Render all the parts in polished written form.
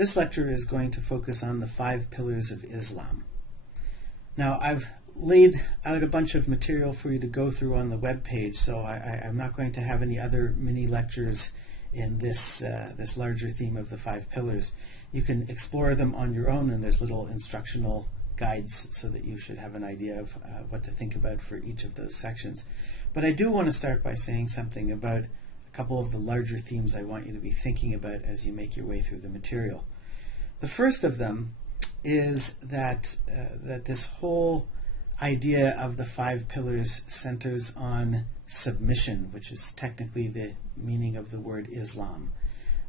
This lecture is going to focus on the 5 pillars of Islam. Now, I've laid out a bunch of material for you to go through on the web page, so I'm not going to have any other mini lectures in this larger theme of the 5 pillars. You can explore them on your own, and there's little instructional guides so that you should have an idea of what to think about for each of those sections. But I do want to start by saying something about a couple of the larger themes I want you to be thinking about as you make your way through the material. The first of them is that this whole idea of the 5 pillars centers on submission, which is technically the meaning of the word Islam.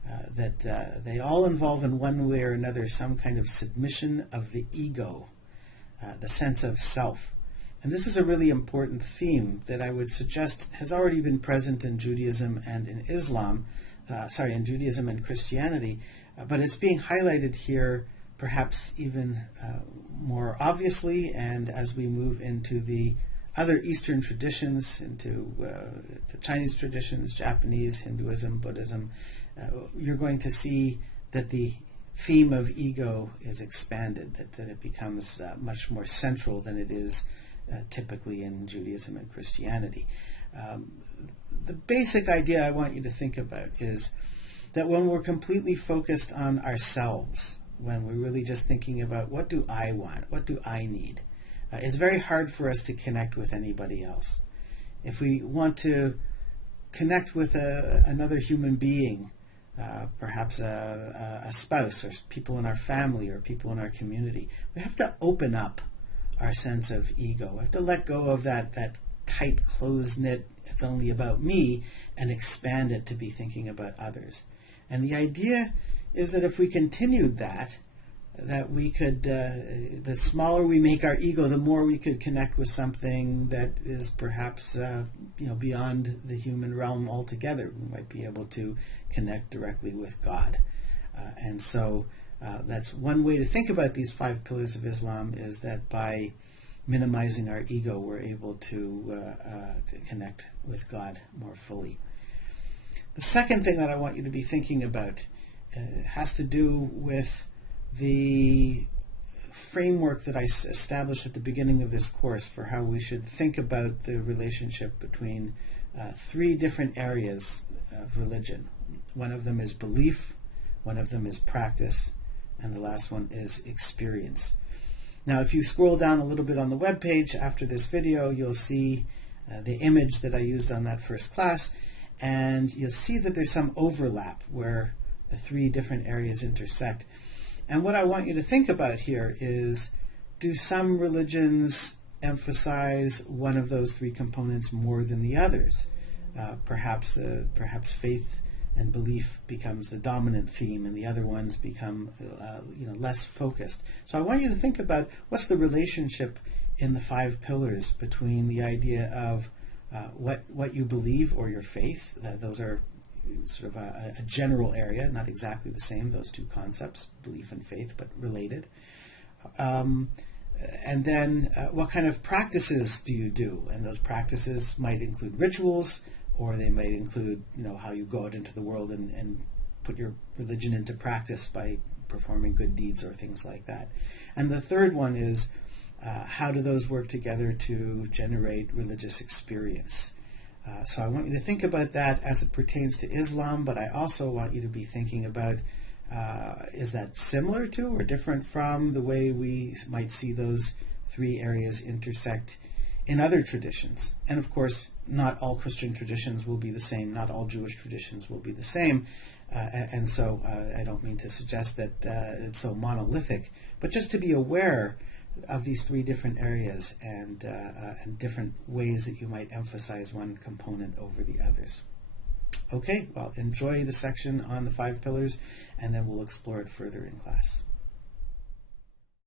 That they all involve in one way or another some kind of submission of the ego, the sense of self. And this is a really important theme that I would suggest has already been present in Judaism and in Islam, in Judaism and Christianity, but it's being highlighted here perhaps even more obviously, and as we move into the other Eastern traditions, into the Chinese traditions, Japanese, Hinduism, Buddhism, you're going to see that the theme of ego is expanded, that it becomes much more central than it is typically in Judaism and Christianity. The basic idea I want you to think about is that when we're completely focused on ourselves, when we're really just thinking about what do I want, what do I need, it's very hard for us to connect with anybody else. If we want to connect with another human being, perhaps a spouse or people in our family or people in our community, we have to open up our sense of ego. We have to let go of that tight, close-knit, it's only about me, and expand it to be thinking about others. And the idea is that if we continued that we could, the smaller we make our ego, the more we could connect with something that is perhaps beyond the human realm altogether. We might be able to connect directly with God. And so that's one way to think about these 5 pillars of Islam, is that by minimizing our ego, we're able to connect with God more fully. The second thing that I want you to be thinking about has to do with the framework that I established at the beginning of this course for how we should think about the relationship between 3 different areas of religion. One of them is belief, one of them is practice, and the last one is experience. Now, if you scroll down a little bit on the web page after this video, you'll see the image that I used on that first class, and you'll see that there's some overlap where the 3 different areas intersect. And what I want you to think about here is, do some religions emphasize one of those 3 components more than the others? Perhaps faith and belief becomes the dominant theme, and the other ones become less focused. So I want you to think about what's the relationship in the 5 pillars between the idea of what you believe or your faith. Those are sort of a general area, not exactly the same, those 2 concepts, belief and faith, but related. And then what kind of practices do you do? And those practices might include rituals, or they might include how you go out into the world and put your religion into practice by performing good deeds or things like that. And the third one is how do those work together to generate religious experience? So I want you to think about that as it pertains to Islam, but I also want you to be thinking about is that similar to or different from the way we might see those 3 areas intersect in other traditions. And of course, not all Christian traditions will be the same, not all Jewish traditions will be the same, and so I don't mean to suggest that it's so monolithic, but just to be aware of these 3 different areas and different ways that you might emphasize one component over the others. Okay, well, enjoy the section on the 5 pillars, and then we'll explore it further in class.